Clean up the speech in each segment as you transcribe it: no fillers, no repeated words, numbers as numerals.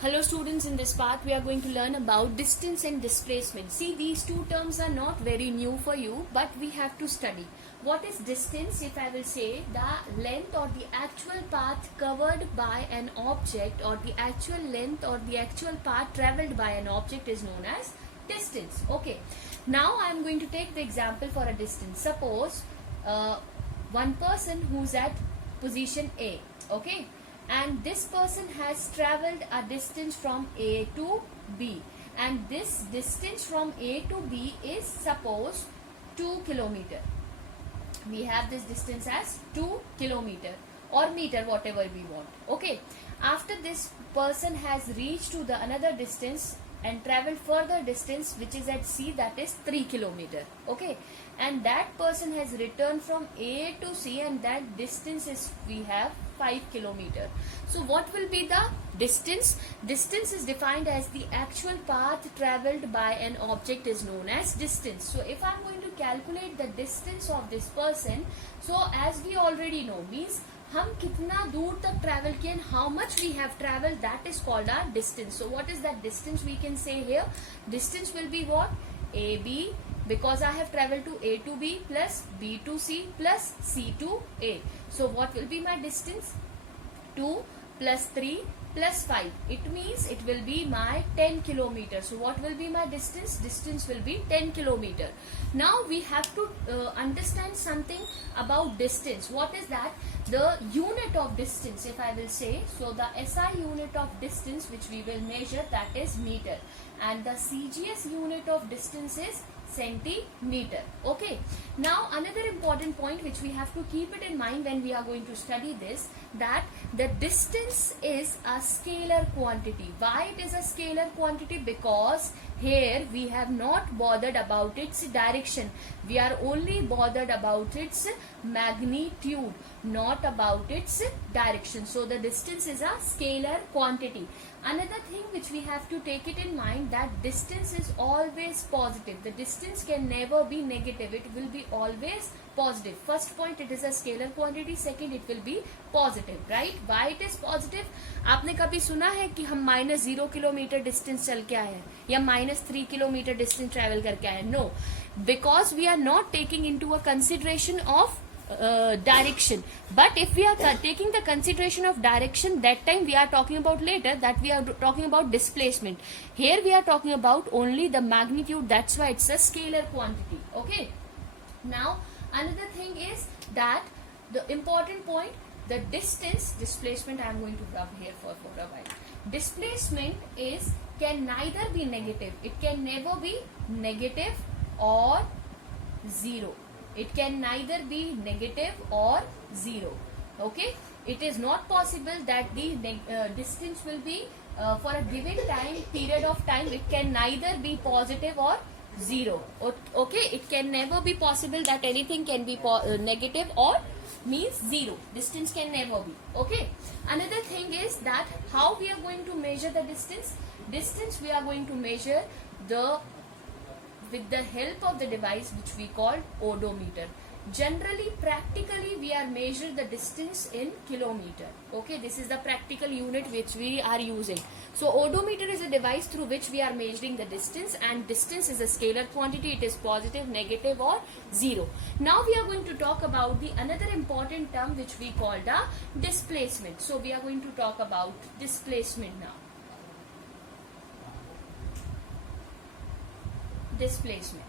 Hello students, in this part we are going to learn about distance and displacement. See, these two terms are not very new for you, but we have to study. What is distance? If I will say the length or the actual path covered by an object, or the actual length or the actual path traveled by an object is known as distance. Okay. Now I am going to take the example for a distance. Suppose one person who's at position A. Okay. And this person has traveled a distance from A to B, and this distance from A to B is suppose 2 kilometer. We have this distance as 2 kilometer or meter, whatever we want. Okay, after this person has reached to the another distance and traveled further distance, which is at C, that is 3 kilometer. Okay, and that person has returned from A to C, and that distance is, we have 5 kilometer. So what will be the distance? Distance is defined as the actual path traveled by an object is known as distance. So if I am going to calculate the distance of this person, so as we already know, means हम कितना दूर तक travel किए and how much we have traveled, that is called our distance. So what is that distance we can say here? Distance will be what? AB, because I have traveled to A to B plus B to C plus C to A. So what will be my distance? 2 plus 3 plus 5. It means it will be my 10 kilometers. So what will be my distance? Distance will be 10 kilometer. Now we have to understand something about distance. What is that? The unit of distance, if I will say, so the SI unit of distance which we will measure, that is meter, and the CGS unit of distance is centimeter. Okay, now another important point which we have to keep it in mind when we are going to study this, that the distance is a scalar quantity. Why it is a scalar quantity? Because here we have not bothered about its direction, we are only bothered about its magnitude, not about its direction. So the distance is a scalar quantity. Another thing which we have to take it in mind, that distance is always positive. The distance can never be negative, it will be always positive. First point, it is a scalar quantity. Second, it will be positive, right? Why it is positive? आपने कभी सुना है कि हम -0 kilometre distance चल के आए हैं या -3 किलोमीटर डिस्टेंस ट्रेवल करके आए हैं? No, because we are not taking into a consideration of direction. But if we are taking the consideration of direction, that time we are talking about later, that we are talking about displacement. Here we are talking about only the magnitude, that's why it's a scalar quantity. Okay, now another thing is that the important point, the distance, displacement I am going to rub here for a while. Displacement is, can neither be negative, it can never be negative or zero. It can neither be negative or zero. Okay, it is not possible that the distance will be for a given time period of time, it can neither be positive or zero. Okay, it can never be possible that anything can be negative or means zero. Distance can never be. Okay, another thing is that how we are going to measure the distance. Distance we are going to measure with the help of the device which we call odometer. Generally, practically, we are measuring the distance in kilometer. Okay, this is the practical unit which we are using. So odometer is a device through which we are measuring the distance, and distance is a scalar quantity. It is positive, negative or zero. Now we are going to talk about the another important term which we call the displacement. So we are going to talk about displacement now. Displacement.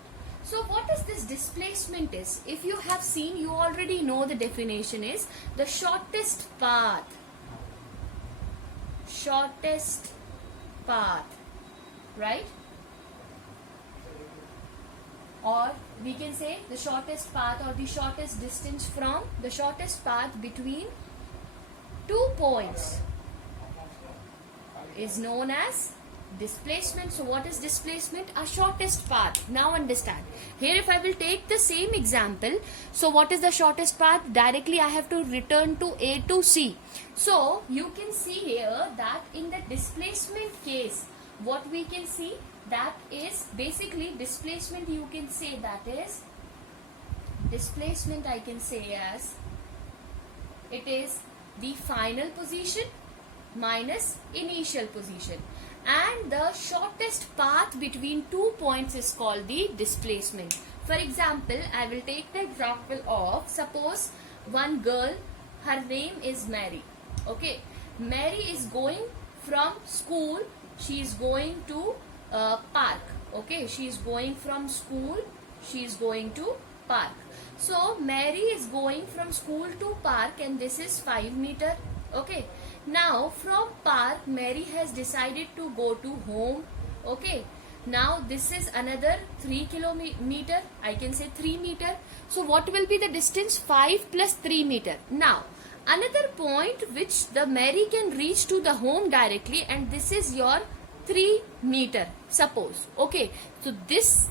So what is this displacement is? If you have seen, you already know the definition is the shortest path. Shortest path, right? Or we can say the shortest path or the shortest distance from the shortest path between 2 points is known as displacement. So what is displacement? A shortest path. Now understand. Here if I will take the same example, so what is the shortest path? Directly I have to return to A to C. So you can see here that in the displacement case, what we can see, that is basically displacement, you can say that is displacement, I can say as it is the final position minus initial position. And the shortest path between 2 points is called the displacement. For example, I will take the example of, suppose one girl, her name is Mary. Okay, Mary is going from school, she is going to park. Okay, she is going from school, she is going to park. So Mary is going from school to park, and this is 5 meter. Okay, now from park Mary has decided to go to home. Okay, now this is another 3 kilometer, I can say 3 meter. So what will be the distance? 5 plus 3 meter. Now another point which the Mary can reach to the home directly, and this is your 3 meter, suppose. Okay, so this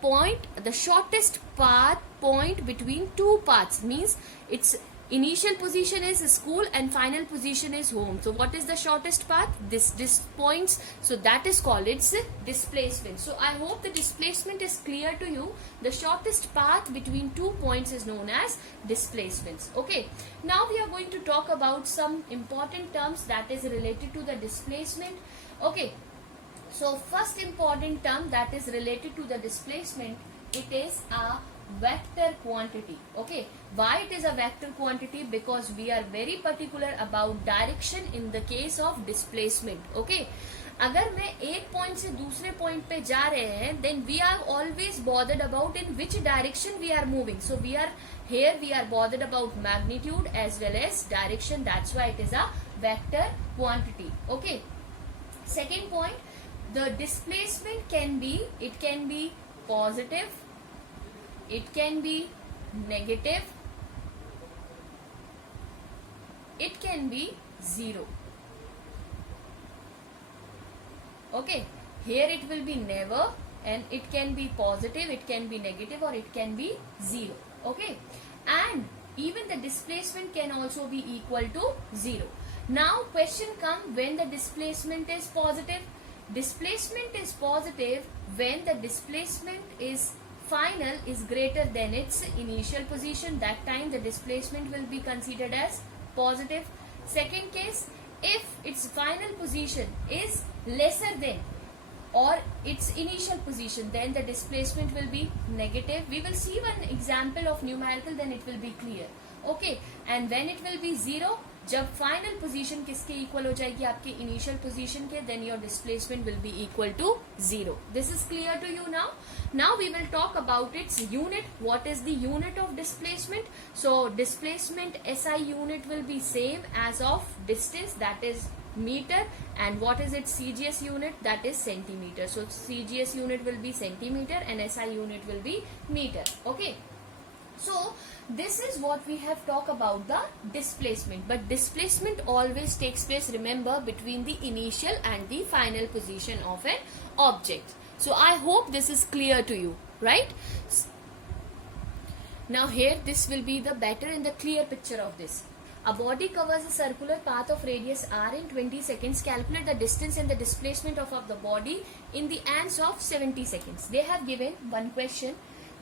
point, the shortest path point between two paths, means its initial position is school and final position is home. So what is the shortest path? This points. So that is called its displacement. So I hope the displacement is clear to you. The shortest path between 2 points is known as displacements. Okay, now we are going to talk about some important terms that is related to the displacement. Okay, so first important term that is related to the displacement, it is a vector quantity. Okay, why it is a vector quantity? Because we are very particular about direction in the case of displacement. Okay, अगर मैं एक point से दूसरे point पे जा रहे हैं, then we are always bothered about in which direction we are moving. So we are bothered about magnitude as well as direction. That's why it is a vector quantity. Okay, second point, the displacement can be positive, it can be negative, it can be zero. Okay, here it will be never, and it can be positive, it can be negative, or it can be zero. Okay, and even the displacement can also be equal to zero. Now question come, when the displacement is positive. Displacement is positive when the displacement is final is greater than its initial position. That time the displacement will be considered as positive. Second case, if its final position is lesser than or its initial position, then the displacement will be negative. We will see one example of numerical, then it will be clear. Okay, and when it will be zero, जब final position किसके equal हो जाएगी? आपके initial position के, then your displacement will be equal to zero. This is clear to you now. Now we will talk about its unit. What is the unit of displacement? So displacement SI unit will be same as of distance, that is meter, and what is its CGS unit? That is centimeter. So CGS unit will be centimeter and SI unit will be meter. Okay, so this is what we have talked about the displacement. But displacement always takes place, remember, between the initial and the final position of an object. So I hope this is clear to you, right? Now here this will be the better and the clear picture of this. A body covers a circular path of radius r in 20 seconds. Calculate the distance and the displacement of the body in the ants of 70 seconds. They have given one question.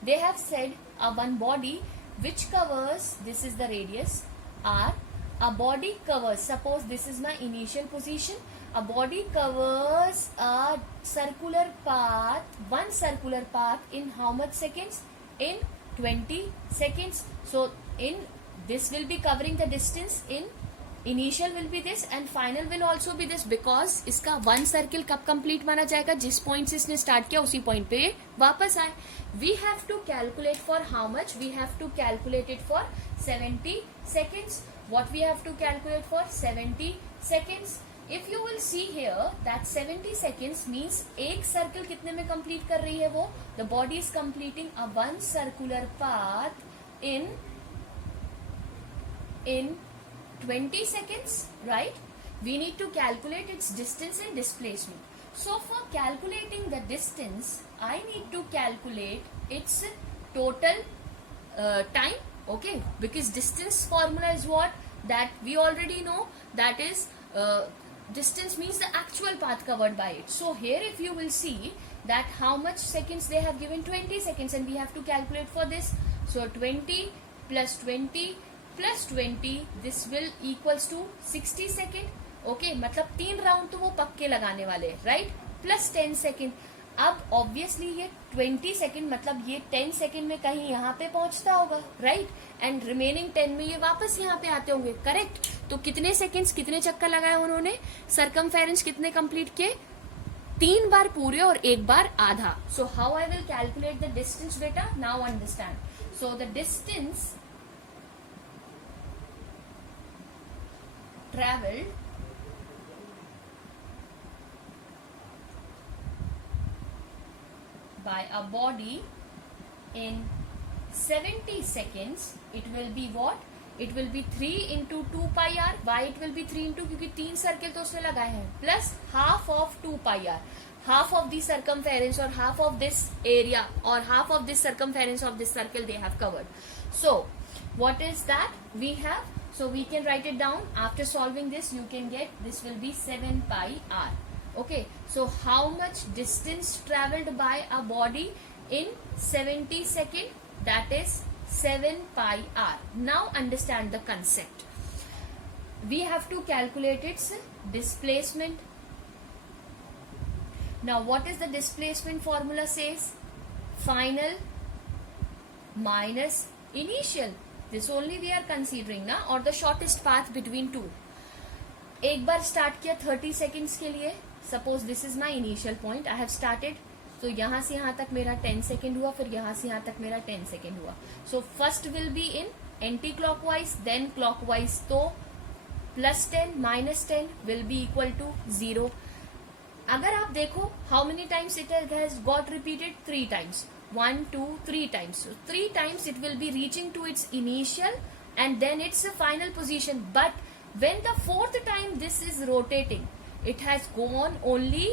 They have said one body which covers, this is the radius r, a body covers, suppose this is my initial position, a body covers a circular path, one circular path in how much seconds? In 20 seconds. So in this will be covering the distance, in initial will be this and final will also be this, because इसका one circle कब complete माना जाएगा? जिस point से इसने start किया उसी point पे वापस आए. We have to calculate for how much? We have to calculate it for 70 seconds. What we have to calculate for? 70 seconds. If you will see here that 70 seconds means एक circle कितने में complete कर रही है वो? The body is completing a one circular path in 20 seconds, right? We need to calculate its distance and displacement. So for calculating the distance, I need to calculate its total time. Okay, because distance formula is what? That we already know, that is distance means the actual path covered by it. So here if you will see that how much seconds they have given, 20 seconds, and we have to calculate for this. So 20 plus 20 plus 20, this will equals to 60 seconds. Okay, मतलब 3 round तो वो पक्के लगाने वाले हैं, right, plus 10 second. अब obviously ये 20 second, मतलब ये 10 सेकेंड में कहीं यहाँ पे पहुंचता होगा, राइट, एंड रिमेनिंग 10 में ये वापस यहाँ पे आते होंगे, करेक्ट. तो कितने सेकेंड्स, कितने चक्कर लगाए उन्होंने, सरकमफेरेंस कितने कंप्लीट किए, 3 बार पूरे और 1 बार आधा. So how I will calculate the distance बेटा, now understand. So the distance traveled by a body in 70 seconds, it will be what, it will be 3 into 2 pi r. Why it will be 3 into, क्योंकि 3 circle तो उसने लगाए हैं, plus half of 2 pi r, half of the circumference or half of this area or half of this circumference of this circle they have covered. So what is that we have? So we can write it down. After solving this, you can get, this will be 7 pi r. Okay, so how much distance traveled by a body in 70 seconds? That is 7 pi r. Now understand the concept. We have to calculate its displacement. Now what is the displacement formula says? Final minus initial. This only we are considering ना, और the shortest path between two. एक बार start किया 30 seconds के लिए, suppose this is my initial point, I have started, तो यहाँ से यहाँ तक मेरा 10 सेकेंड हुआ, फिर यहाँ से यहाँ तक मेरा 10 सेकेंड हुआ. So first will be in anti clockwise, then clockwise, तो plus 10 minus 10 will be equal to 0. अगर आप देखो how many times it has got repeated, 3 times, 1 2 3 times. So 3 times it will be reaching to its initial and then its final position. But when the 4th time this is rotating, it has gone only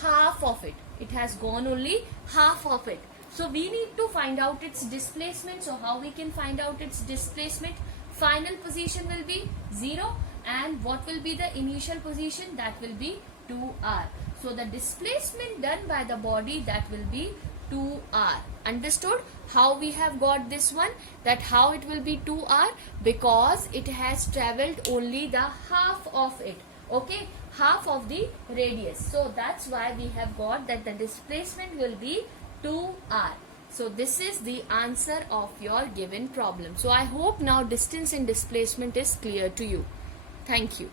half of it. It has gone only half of it. So we need to find out its displacement. So how we can find out its displacement? Final position will be 0 and what will be the initial position? That will be 2r. So the displacement done by the body, that will be 2r. Understood how we have got this one, that how it will be 2r, because it has traveled only the half of it, okay, half of the radius. So that's why we have got that the displacement will be 2r. So this is the answer of your given problem. So I hope now distance and displacement is clear to you. Thank you.